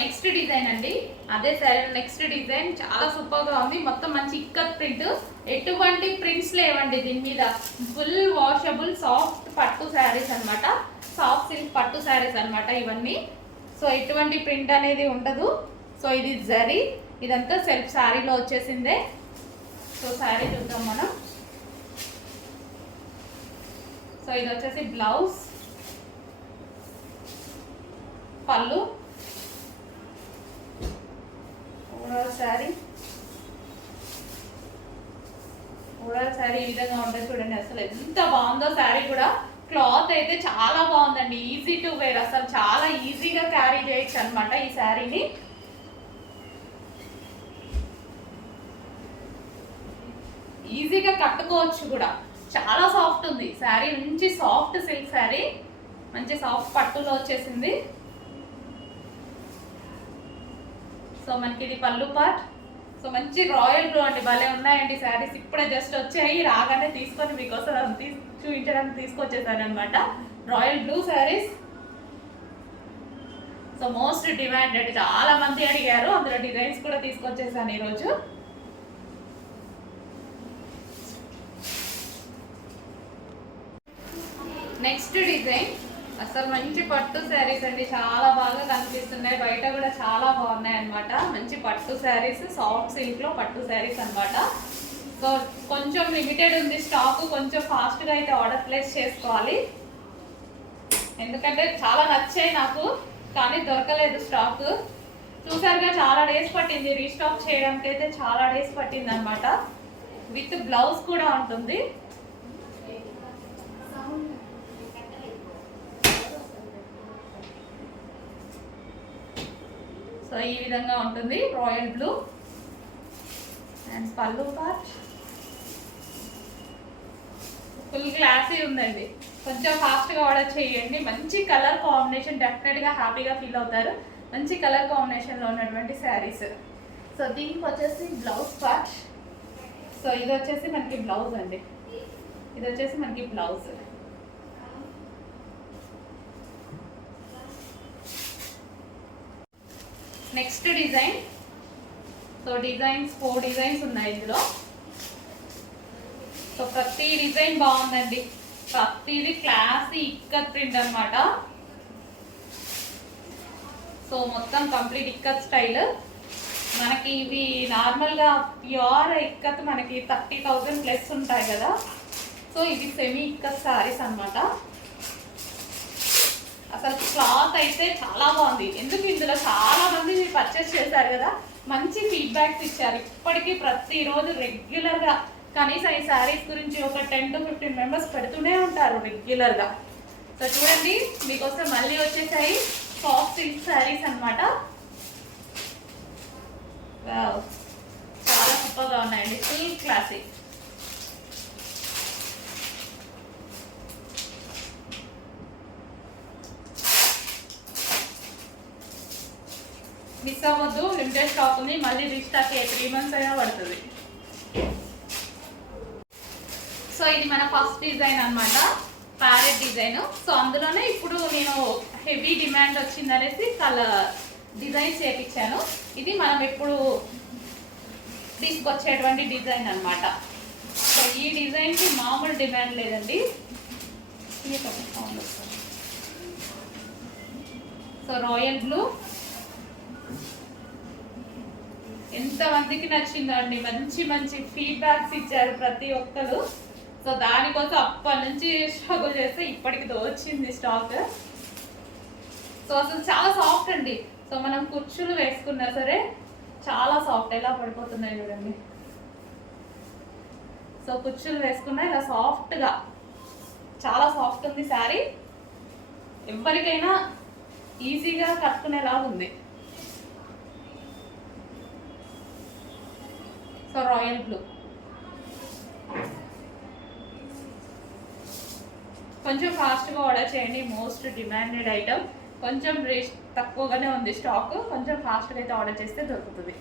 Next design అండి, అదే sari next design చాలా సూపర్గా ఉంది. మొత్తం మంచి ఇక్కత్ ప్రింట్, ఎటువంటి ప్రింట్స్ లేవండి దీని మీద. ఫుల్ వాషబుల్ సాఫ్ట్ పట్టు శారీస్ అనమాట, సాఫ్ట్ సిల్క్ పట్టు శారీస్ అనమాట ఇవన్నీ. సో ఎటువంటి ప్రింట్ అనేది ఉండదు. సో ఇది జరీ, ఇదంతా సెల్ఫ్ శారీలో వచ్చేసిందే. సో శారీ చూద్దాం మనం. సో ఇది వచ్చేసి బ్లౌజ్, పళ్ళు, ఓవరాల్ శారీ ఈ విధంగా ఉంటుంది చూడండి. అసలు ఎంత బాగుందో శారీ కూడా. క్లాత్ అయితే చాలా బాగుందండి, ఈజీ టు వేర్, అసలు చాలా ఈజీగా క్యారీ చేయొచ్చు అనమాట ఈ శారీని. ఈజీగా కట్టుకోవచ్చు కూడా, చాలా సాఫ్ట్ ఉంది శారీ. మంచి సాఫ్ట్ సిల్క్ శారీ, మంచి సాఫ్ట్ పట్టులో వచ్చేసింది. సో మనకి ఇది పళ్ళు పార్ట్. సో మంచి రాయల్ బ్లూ అండి, భలే ఉన్నాయండి శారీస్. ఇప్పుడే జస్ట్ వచ్చాయి, రాగానే తీసుకొని మీకోసం చూపించడానికి తీసుకొచ్చేసాను అనమాట. Royal blue saris. So most demanded, చాలా మంది అడిగారు, అందులో డిజైన్స్ కూడా తీసుకొచ్చేసాను ఈరోజు. నెక్స్ట్ డిజైన్ అసలు మంచి పట్టు శారీస్ అండి, చాలా బాగా కనిపిస్తున్నాయి, బయట కూడా చాలా బాగున్నాయి అనమాట. మంచి పట్టు శారీస్, సాఫ్ట్ సిల్క్ లో పట్టు శారీస్ అనమాట. సో కొంచెం లిమిటెడ్ ఉంది స్టాక్, కొంచెం ఫాస్ట్గా అయితే ఆర్డర్ ప్లేస్ చేసుకోవాలి. ఎందుకంటే చాలా నచ్చాయి నాకు, కానీ దొరకలేదు స్టాక్. చూసారుగా చాలా డేస్ పట్టింది రీస్టాక్ చేయడానికి, అయితే చాలా డేస్ పట్టింది అనమాట. విత్ బ్లౌజ్ కూడా ఉంటుంది. సో ఈ విధంగా ఉంటుంది రాయల్ బ్లూ. అండ్ పళ్ళు పార్ట్ ఫుల్ గ్లాసీ ఉందండి, కొంచెం ఫాస్ట్గా ఆర్డర్ చేయండి. మంచి కలర్ కాంబినేషన్, డెఫినెట్గా హ్యాపీగా ఫీల్ అవుతారు. మంచి కలర్ కాంబినేషన్లో ఉన్నటువంటి శారీస్. సో దీనికి వచ్చేసి బ్లౌజ్ పార్ట్. సో ఇది వచ్చేసి మనకి బ్లౌజ్ అండి, ఇది వచ్చేసి మనకి blouse. Next design. So designs 4 designs ఉన్నాయి ఇందులో. సో ప్రతి డిజైన్ బాగుందండి, ప్రతిది క్లాసీ ఇక్కత్ ప్రింట్ అనమాట. సో మొత్తం కంప్లీట్ ఇక్కత్ స్టైల్. మనకి ఇవి నార్మల్గా ప్యూర్ ఇక్కత్ మనకి 30,000 ప్లస్ ఉంటాయి కదా. సో ఇది సెమీ ఇక్కత్ శారీస్ అనమాట. అసలు క్లాత్ అయితే చాలా బాగుంది. ఎందుకు ఇందులో చాలా మంది పర్చేస్ చేశారు కదా, మంచి ఫీడ్బ్యాక్స్ ఇచ్చారు. ఇప్పటికీ ప్రతిరోజు రెగ్యులర్గా కనీసం ఈ శారీస్ గురించి ఒక 10 to 15 మెంబర్స్ పెడుతూనే ఉంటారు రెగ్యులర్గా. సో చూడండి, మీకోసం మళ్ళీ వచ్చేసాయి సాఫ్ట్ సిల్క్ శారీస్ అనమాట. చాలా సూపర్గా ఉన్నాయండి, ఫుల్ క్లాసిక్. మిస్ అవ్వద్దు, లిమిటెడ్ స్టాక్ ఉంది, మళ్ళీ రీస్టాక్ 3 months అయినా పడుతుంది. సో ఇది మన ఫస్ట్ డిజైన్ అనమాట, ప్యారెట్ డిజైన్. సో అందులోనే ఇప్పుడు నేను హెవీ డిమాండ్ వచ్చిందనేసి కలర్ డిజైన్స్ చేయించాను. ఇది మనం ఎప్పుడు తీసుకొచ్చేటువంటి డిజైన్ అనమాట. సో ఈ డిజైన్కి మామూలు డిమాండ్ లేదండి. సో రాయల్ బ్లూ ఎంతమందికి నచ్చిందో అండి, మంచి మంచి ఫీడ్బ్యాక్స్ ఇచ్చారు ప్రతి ఒక్కరు. సో దానికోసం అప్పటి నుంచి స్ట్రగుల్ చేస్తే ఇప్పటికి వచ్చింది స్టాక్. సో అసలు చాలా సాఫ్ట్ అండి. సో మనం కుర్చీలు వేసుకున్నా సరే చాలా సాఫ్ట్, ఎలా పడిపోతున్నాయి చూడండి. సో కుర్చీలు వేసుకున్నా ఇలా సాఫ్ట్గా, చాలా సాఫ్ట్ ఉంది శారీ. ఎవరికైనా ఈజీగా కట్టుకునేలా ఉంది. సో రాయల్ బ్లూ కొంచెం ఫాస్ట్గా ఆర్డర్ చేయండి, మోస్ట్ డిమాండెడ్ ఐటమ్. కొంచెం తక్కువగానే ఉంది స్టాక్, కొంచెం ఫాస్ట్గా అయితే ఆర్డర్ చేస్తే దొరుకుతుంది.